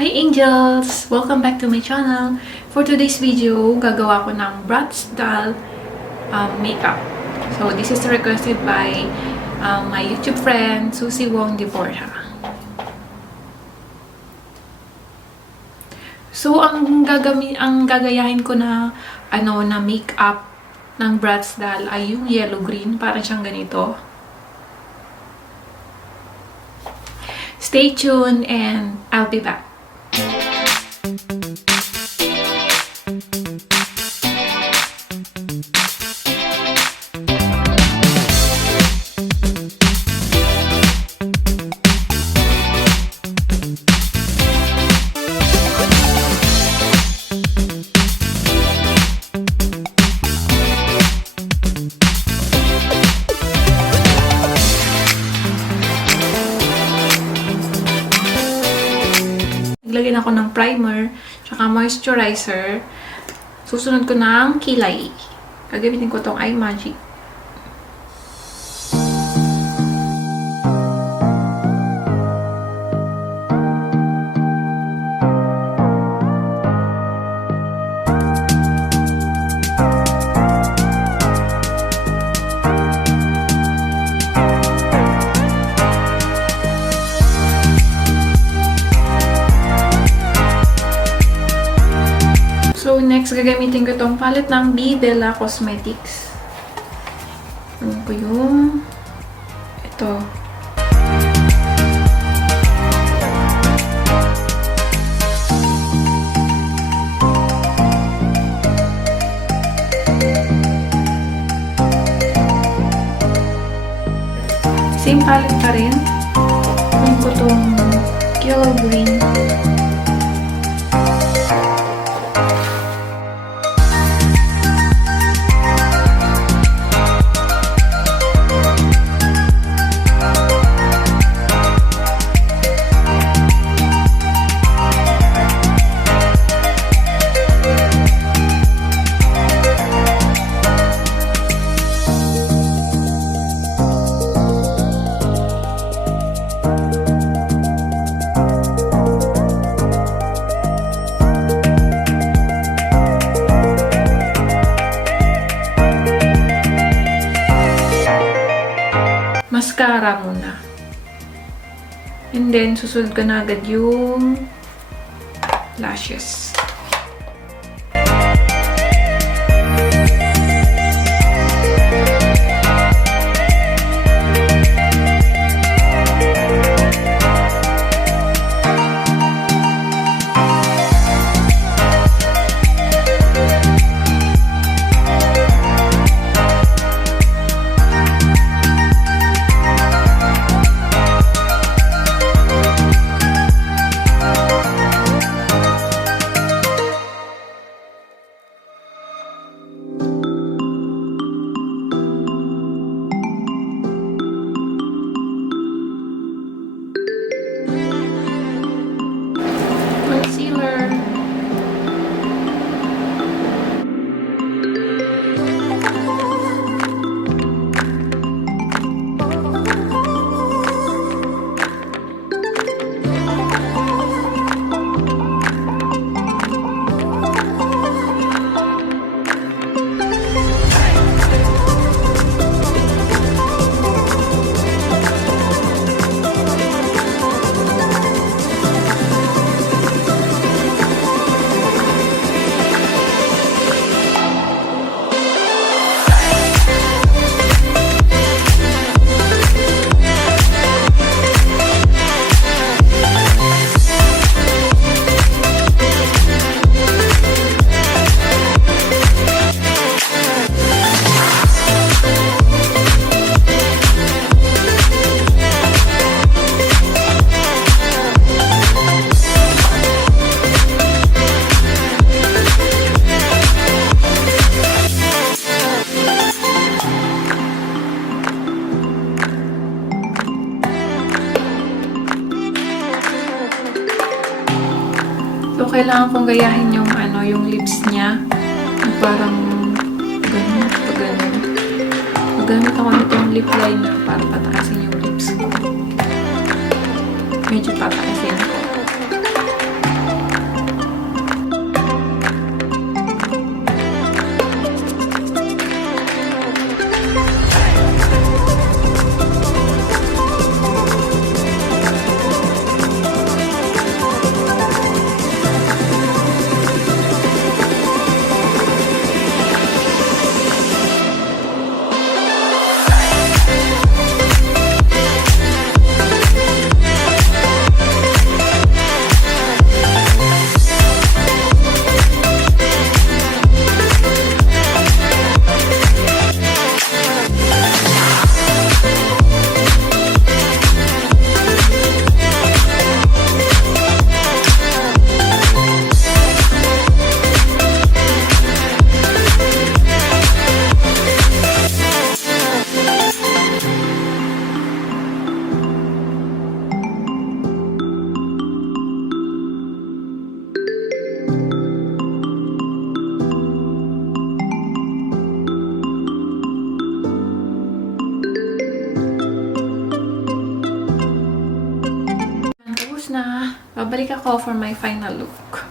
Hi Angels! Welcome back to my channel. For today's video, gagawa ko ng Bratz doll makeup. So, this is requested by my YouTube friend, Susie Wong de Borja. So, ang gagayahin ko na na makeup ng Bratz doll ay yung yellow-green. Parang siyang ganito. Stay tuned and I'll be back. Naglagyan ako ng primer, tsaka moisturizer. Susunod ko ng kilay. Gagamitin ko tong Eye Magic. So, next, gagamitin ko itong palette ng B. Bella Cosmetics. Ano ko yung ito. Same palette pa rin. Ano ko itong yellow green. Mascara muna. And then, susunod ko na agad yung lashes. So, kailangan kong gayahin yung yung lips niya. Parang ganun, ganun. Magamit ako nitong lip liner para pataasin yung lips ko. Medyo pataasin ko. babalik ako for my final look.